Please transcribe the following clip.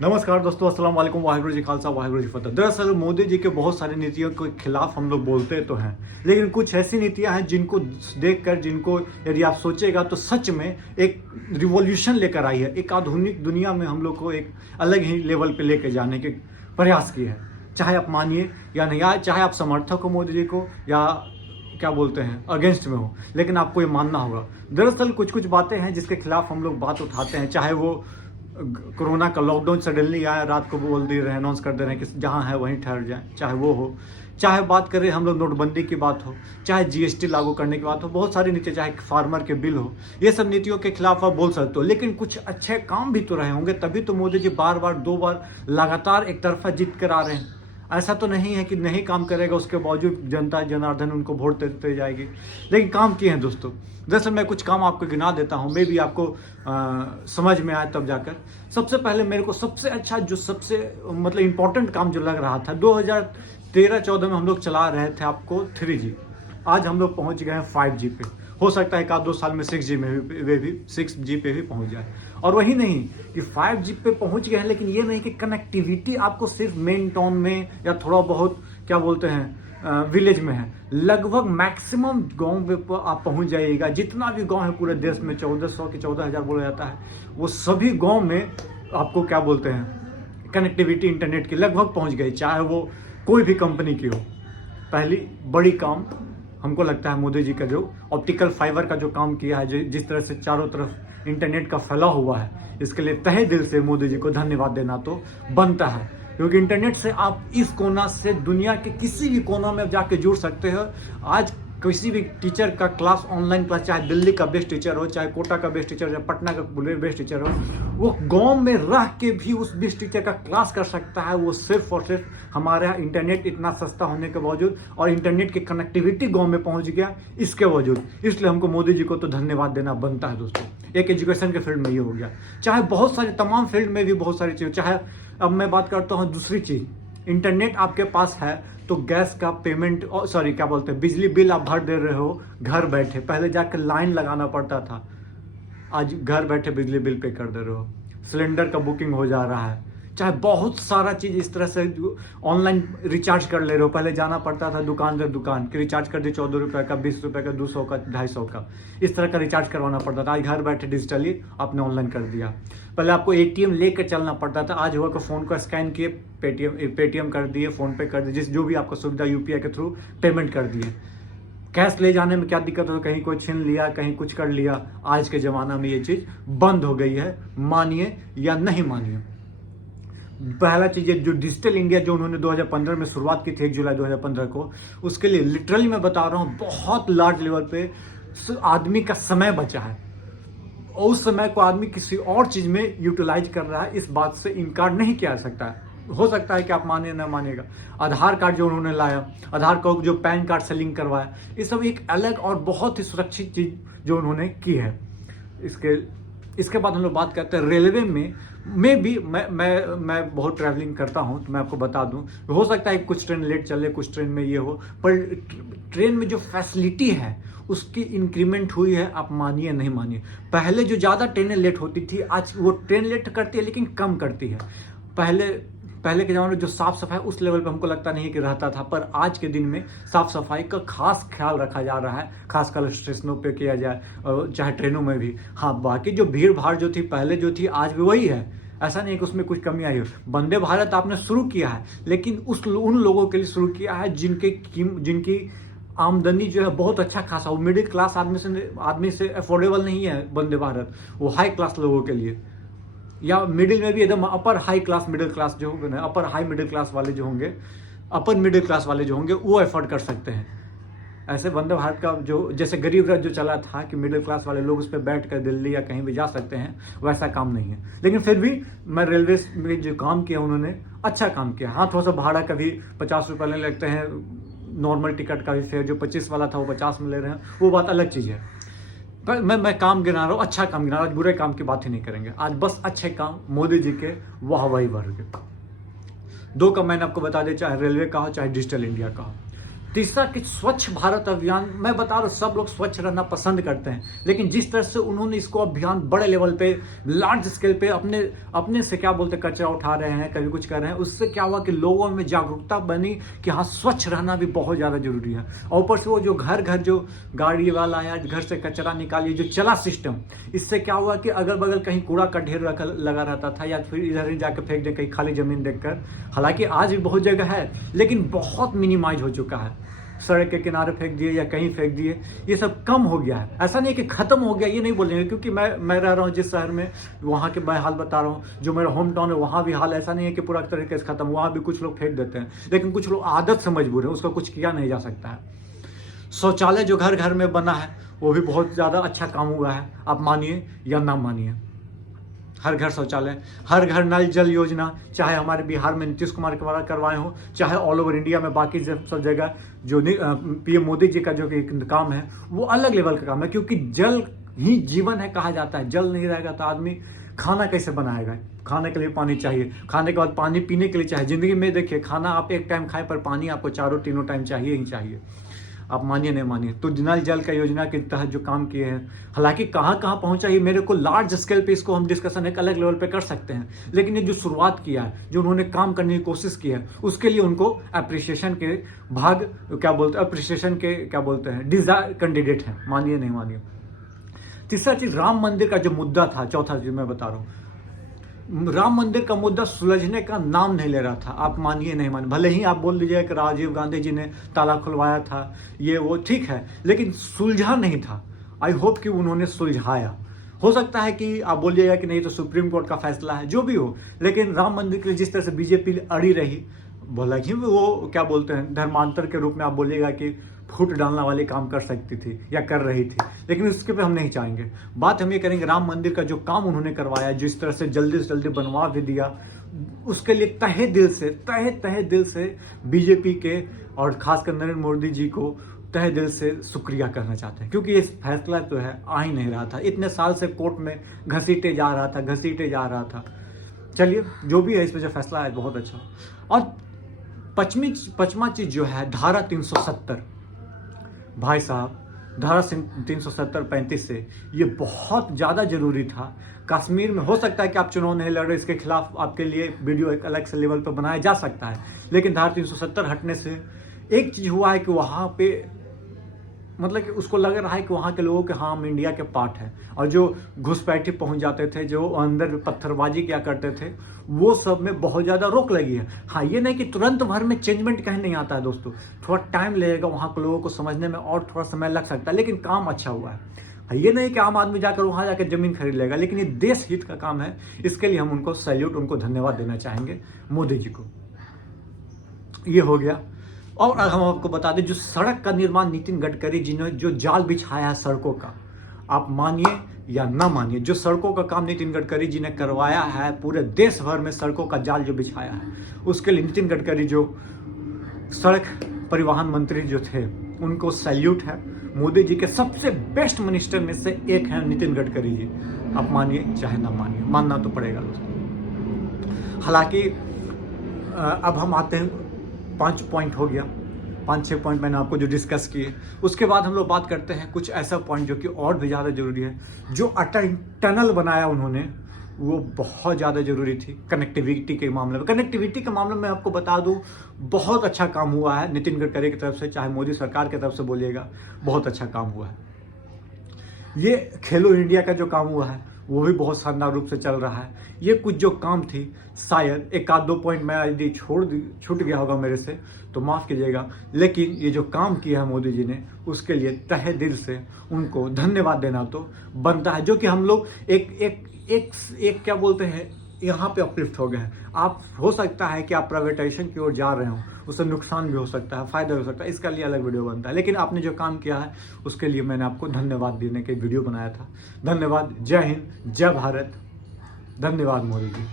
नमस्कार दोस्तों, अस्सलाम वालेकुम, वाहिगुरु जी खालसा वाहिगुरु जी फतेह। दरअसल मोदी जी के बहुत सारी नीतियों के खिलाफ हम लोग बोलते तो हैं, लेकिन कुछ ऐसी नीतियां हैं जिनको देखकर, जिनको यदि आप सोचेगा तो सच में एक रिवॉल्यूशन लेकर आई है। एक आधुनिक दुनिया में हम लोग को एक अलग ही लेवल पे लेके जाने के प्रयास किए हैं। चाहे आप मानिए या नहीं, या चाहे आप समर्थक हो मोदी जी को या क्या बोलते हैं अगेंस्ट में हो, लेकिन आपको ये मानना होगा। दरअसल कुछ कुछ बातें हैं जिसके खिलाफ हम लोग बात उठाते हैं। चाहे वो कोरोना का लॉकडाउन सडनली आया, रात को बोल दे रहे हैं, अनाउंस कर दे रहे हैं कि जहां है वहीं ठहर जाए, चाहे वो हो, चाहे बात करें हम लोग नोटबंदी की बात हो, चाहे जीएसटी लागू करने की बात हो, बहुत सारी नीतियां, चाहे फार्मर के बिल हो, ये सब नीतियों के खिलाफ आप बोल सकते हो। लेकिन कुछ अच्छे काम भी तो रहे होंगे, तभी तो मोदी जी बार बार 2 बार लगातार एक तरफा जीत कर आ रहे हैं। ऐसा तो नहीं है कि नहीं काम करेगा उसके बावजूद जनता जनार्दन उनको वोट देते जाएगी, लेकिन काम किए हैं दोस्तों। दरअसल मैं कुछ काम आपको गिना देता हूँ, मे भी आपको समझ में आए तब जाकर। सबसे पहले मेरे को सबसे अच्छा जो सबसे मतलब इम्पोर्टेंट काम जो लग रहा था, 2013-14 में हम लोग चला रहे थे आपको 3G। आज हम लोग पहुंच गए हैं 5G पे। हो सकता है 1-2 साल में 6G में भी 6G पे भी पहुंच जाए। और वही नहीं कि 5G पे पहुंच गए हैं, लेकिन ये नहीं कि कनेक्टिविटी आपको सिर्फ मेन टाउन में या थोड़ा बहुत क्या बोलते हैं विलेज में है। लगभग मैक्सिमम गांव में आप पहुंच जाइएगा। जितना भी गांव है पूरे देश में, 1400 की 14,000 बोला जाता है, वो सभी गांव में आपको क्या बोलते हैं कनेक्टिविटी इंटरनेट की लगभग पहुंच गई, चाहे वो कोई भी कंपनी की हो। पहली बड़ी काम हमको लगता है मोदी जी का जो ऑप्टिकल फाइबर का जो काम किया है, जिस तरह से चारों तरफ इंटरनेट का फैला हुआ है, इसके लिए तहे दिल से मोदी जी को धन्यवाद देना तो बनता है। क्योंकि इंटरनेट से आप इस कोना से दुनिया के किसी भी कोना में जाके जुड़ सकते हो। आज किसी भी टीचर का क्लास, ऑनलाइन क्लास, चाहे दिल्ली का बेस्ट टीचर हो, चाहे कोटा का बेस्ट टीचर, चाहे पटना का बेस्ट टीचर हो, वो गांव में रह के भी उस बेस्ट टीचर का क्लास कर सकता है। वो सिर्फ और सिर्फ हमारे यहाँ इंटरनेट इतना सस्ता होने के बावजूद और इंटरनेट की कनेक्टिविटी गांव में पहुंच गया इसके बावजूद। इसलिए हमको मोदी जी को तो धन्यवाद देना बनता है दोस्तों। एक एजुकेशन के फील्ड में ये हो गया, चाहे बहुत सारे तमाम फील्ड में भी बहुत सारी चीज़, चाहे अब मैं बात करता हूँ दूसरी चीज़, इंटरनेट आपके पास है तो गैस का पेमेंट, सॉरी क्या बोलते हैं, बिजली बिल आप भर दे रहे हो घर बैठे। पहले जाकर लाइन लगाना पड़ता था, आज घर बैठे बिजली बिल पे कर दे रहे हो। सिलेंडर का बुकिंग हो जा रहा है, चाहे बहुत सारा चीज़ इस तरह से ऑनलाइन रिचार्ज कर ले रहे हो। पहले जाना पड़ता था दुकान दर दुकान कि रिचार्ज कर दी 14 रुपये का, 20 रुपये का, 200 का, 250 का, इस तरह का रिचार्ज करवाना पड़ता था। आज घर बैठे डिजिटली आपने ऑनलाइन कर दिया। पहले आपको एटीएम लेकर चलना पड़ता था, आज हुआ कि फ़ोन को स्कैन किए, पेटीएम कर दिए, फ़ोन पे कर दिए, जिस जो भी आपका सुविधा यूपीआई के थ्रू पेमेंट कर दिए। कैश ले जाने में क्या दिक्कत हो, कहीं कोई छीन लिया, कहीं कुछ कर लिया। आज के ज़माना में ये चीज़ बंद हो गई है, मानिए या नहीं मानिए। पहला चीज़ जो डिजिटल इंडिया जो उन्होंने 2015 में शुरुआत की थी, 1 जुलाई 2015 को, उसके लिए लिटरली मैं बता रहा हूँ बहुत लार्ज लेवल पे आदमी का समय बचा है। और उस समय को आदमी किसी और चीज़ में यूटिलाइज कर रहा है, इस बात से इनकार नहीं किया जा सकता है। हो सकता है कि आप माने ना मानेगा। आधार कार्ड जो उन्होंने लाया, आधार कार्ड जो पैन कार्ड से लिंक करवाया, ये सब एक अलग और बहुत ही सुरक्षित चीज़ जो उन्होंने की है। इसके बाद हम लोग बात करते हैं रेलवे में भी मैं बहुत ट्रैवलिंग करता हूं, तो मैं आपको बता दूं, हो सकता है कुछ ट्रेन लेट चले, कुछ ट्रेन में ये हो, पर ट्रेन में जो फैसिलिटी है उसकी इंक्रीमेंट हुई है, आप मानिए नहीं मानिए। पहले जो ज़्यादा ट्रेनें लेट होती थी, आज वो ट्रेन लेट करती है लेकिन कम करती है। पहले के ज़माने में जो साफ़ सफाई उस लेवल पे हमको लगता नहीं कि रहता था, पर आज के दिन में साफ़ सफाई का खास ख्याल रखा जा रहा है, खासकर स्टेशनों पे किया जाए, चाहे ट्रेनों में भी। हाँ, बाकी जो भीड़ भाड़ जो थी पहले जो थी, आज भी वही है। ऐसा नहीं कि उसमें कुछ कमी आई हो। वंदे भारत आपने शुरू किया है, लेकिन उन लोगों के लिए शुरू किया है जिनकी आमदनी जो है बहुत अच्छा खासा, वो मिडिल क्लास आदमी से अफोर्डेबल नहीं है वंदे भारत, वो हाई क्लास लोगों के लिए, या मिडिल में भी एकदम अपर हाई क्लास मिडिल क्लास जो होंगे ना, अपर हाई मिडिल क्लास वाले जो होंगे, अपर मिडिल क्लास वाले जो होंगे वो अफोर्ड कर सकते हैं। ऐसे वंदे भारत का जो जैसे गरीब रथ जो चला था कि मिडिल क्लास वाले लोग उस पर बैठ कर दिल्ली या कहीं भी जा सकते हैं, वैसा काम नहीं है। लेकिन फिर भी मैं रेलवे में जो काम किया उन्होंने अच्छा काम किया। हाँ, थोड़ा सा भाड़ा का भी 50 रुपये लेने लगते हैं, नॉर्मल टिकट का भी फेयर जो 25 वाला था वो 50 में ले रहे हैं, वो बात अलग चीज़ है। पर मैं काम गिना रहा हूँ, अच्छा काम गिना रहा हूँ, आज बुरे काम की बात ही नहीं करेंगे। आज बस अच्छे काम मोदी जी के वाह वाही वर्ग। 2 का मैंने आपको बता दिया, चाहे रेलवे का हो चाहे डिजिटल इंडिया का हो। तीसरा कि स्वच्छ भारत अभियान, मैं बता रहा हूँ सब लोग स्वच्छ रहना पसंद करते हैं, लेकिन जिस तरह से उन्होंने इसको अभियान बड़े लेवल पे लार्ज स्केल पे अपने अपने से क्या बोलते कचरा उठा रहे हैं, कभी कुछ कर रहे हैं, उससे क्या हुआ कि लोगों में जागरूकता बनी कि हाँ स्वच्छ रहना भी बहुत ज़्यादा जरूरी है। और ऊपर से वो जो घर घर जो गाड़ी वाला आया, घर से कचरा निकालिए जो चला सिस्टम, इससे क्या हुआ कि अगल बगल कहीं कूड़ा का ढेर लगा रहता था, या फिर इधर ही जाकर फेंक दे कहीं खाली जमीन देखकर। हालांकि आज भी बहुत जगह है, लेकिन बहुत मिनिमाइज हो चुका है। सड़क के किनारे फेंक दिए या कहीं फेंक दिए, ये सब कम हो गया है। ऐसा नहीं कि खत्म हो गया, ये नहीं बोलेंगे, क्योंकि मैं रह रहा हूँ जिस शहर में, वहाँ के मैं हाल बता रहा हूँ, जो मेरा होम टाउन है वहाँ भी हाल ऐसा नहीं है कि पूरा तरीके से खत्म, वहाँ भी कुछ लोग फेंक देते हैं, लेकिन कुछ लोग आदत से मजबूर है, उसका कुछ किया नहीं जा सकता है। शौचालय जो घर घर में बना है वो भी बहुत ज़्यादा अच्छा काम हुआ है, आप मानिए या ना मानिए। हर घर शौचालय, हर घर नल जल योजना, चाहे हमारे बिहार में नीतीश कुमार के द्वारा करवाए हो, चाहे ऑल ओवर इंडिया में बाकी सब जगह जो पीएम मोदी जी का जो काम है वो अलग लेवल का काम है, क्योंकि जल ही जीवन है कहा जाता है। जल नहीं रहेगा तो आदमी खाना कैसे बनाएगा? खाने के लिए पानी चाहिए, खाने के बाद पानी पीने के लिए चाहिए। जिंदगी में देखिए, खाना आप एक टाइम खाएं पर पानी आपको चारों तीनों टाइम चाहिए ही चाहिए, आप मानिए नहीं मानिए। तो नल जल का योजना के तहत जो काम किए हैं, हालांकि कहाँ कहाँ पहुंचा ये मेरे को लार्ज स्केल पे इसको हम डिस्कशन एक अलग लेवल पे कर सकते हैं, लेकिन ये जो शुरुआत किया है, जो उन्होंने काम करने की कोशिश की है, उसके लिए उनको अप्रिसिएशन के भाग क्या बोलते हैं, अप्रिसिएशन के क्या बोलते हैं, डिजायर कैंडिडेट हैं, मानिए नहीं मानिए। तीसरा चीज राम मंदिर का जो मुद्दा था, चौथा चीज मैं बता रहा हूँ, राम मंदिर का मुद्दा सुलझने का नाम नहीं ले रहा था, आप मानिए नहीं मानिए। भले ही आप बोल दीजिए कि राजीव गांधी जी ने ताला खुलवाया था, ये वो ठीक है, लेकिन सुलझा नहीं था। आई होप कि उन्होंने सुलझाया। हो सकता है कि आप बोलिएगा कि नहीं तो सुप्रीम कोर्ट का फैसला है, जो भी हो, लेकिन राम मंदिर के लिए जिस तरह से बीजेपी अड़ी रही, बोला कि वो क्या बोलते हैं धर्मांतर के रूप में आप बोलिएगा कि फूट डालना वाले काम कर सकती थी या कर रही थी, लेकिन उसके पे हम नहीं चाहेंगे। बात हम ये करेंगे राम मंदिर का जो काम उन्होंने करवाया, जिस तरह से जल्दी बनवा भी दिया, उसके लिए तहे दिल से बीजेपी के और खासकर नरेंद्र मोदी जी को तहे दिल से शुक्रिया करना चाहते हैं, क्योंकि ये फैसला तो है आ ही नहीं रहा था। इतने साल से कोर्ट में घसीटे जा रहा था। चलिए जो भी है, इसमें जो फैसला है बहुत अच्छा। और पचमा चीज जो है धारा 370, भाई साहब धारा 370-35 से ये बहुत ज़्यादा जरूरी था। कश्मीर में हो सकता है कि आप चुनाव नहीं लड़ रहे, इसके खिलाफ आपके लिए वीडियो एक अलग से लेवल पर बनाया जा सकता है, लेकिन धारा 370 हटने से एक चीज़ हुआ है कि वहाँ पे मतलब कि उसको लग रहा है कि वहाँ के लोगों के हाँ हम इंडिया के पार्ट हैं, और जो घुसपैठी पहुँच जाते थे, जो अंदर पत्थरबाजी किया करते थे, वो सब में बहुत ज़्यादा रोक लगी है। हाँ, ये नहीं कि तुरंत भर में चेंजमेंट कहीं नहीं आता है दोस्तों, थोड़ा टाइम लगेगा वहाँ के लोगों को समझने में, और थोड़ा समय लग सकता है, लेकिन काम अच्छा हुआ है। हाँ, ये नहीं कि आम आदमी जाकर वहाँ जाकर जमीन खरीद लेगा, लेकिन ये देश हित का काम है, इसके लिए हम उनको सैल्यूट, उनको धन्यवाद देना चाहेंगे मोदी जी को। ये हो गया। और हम आपको बता दें, जो सड़क का निर्माण नितिन गडकरी जी ने जो जाल बिछाया है सड़कों का, आप मानिए या ना मानिए, जो सड़कों का काम नितिन गडकरी जी ने करवाया है, पूरे देश भर में सड़कों का जाल जो बिछाया है, उसके लिए नितिन गडकरी जो सड़क परिवहन मंत्री जो थे, उनको सैल्यूट है। मोदी जी के सबसे बेस्ट मिनिस्टर में से एक है नितिन गडकरी जी, आप मानिए चाहे ना मानिए, मानना तो पड़ेगा दोस्तों। हालांकि अब हम आते हैं, 5 पॉइंट हो गया, 5-6 पॉइंट मैंने आपको जो डिस्कस किए, उसके बाद हम लोग बात करते हैं कुछ ऐसा पॉइंट जो कि और भी ज़्यादा जरूरी है। जो अटल टनल बनाया उन्होंने, वो बहुत ज़्यादा जरूरी थी कनेक्टिविटी के मामले में। कनेक्टिविटी के मामले में आपको बता दूं, बहुत अच्छा काम हुआ है नितिन गडकरी की तरफ से, चाहे मोदी सरकार की तरफ से बोलिएगा, बहुत अच्छा काम हुआ है। ये खेलो इंडिया का जो काम हुआ है वो भी बहुत शानदार रूप से चल रहा है। ये कुछ जो काम थी, शायद 1-2 पॉइंट मैं यदि छूट गया होगा मेरे से तो माफ़ कीजिएगा, लेकिन ये जो काम किया है मोदी जी ने, उसके लिए तहे दिल से उनको धन्यवाद देना तो बनता है। जो कि हम लोग एक क्या बोलते हैं, यहाँ पे अपलिफ्ट हो गए हैं। आप हो सकता है कि आप प्राइवेटाइजेशन की ओर जा रहे हो, उससे नुकसान भी हो सकता है, फायदा हो सकता है, इसका लिए अलग वीडियो बनता है, लेकिन आपने जो काम किया है उसके लिए मैंने आपको धन्यवाद देने के वीडियो बनाया था। धन्यवाद। जय हिंद, जय भारत। धन्यवाद मोदी जी।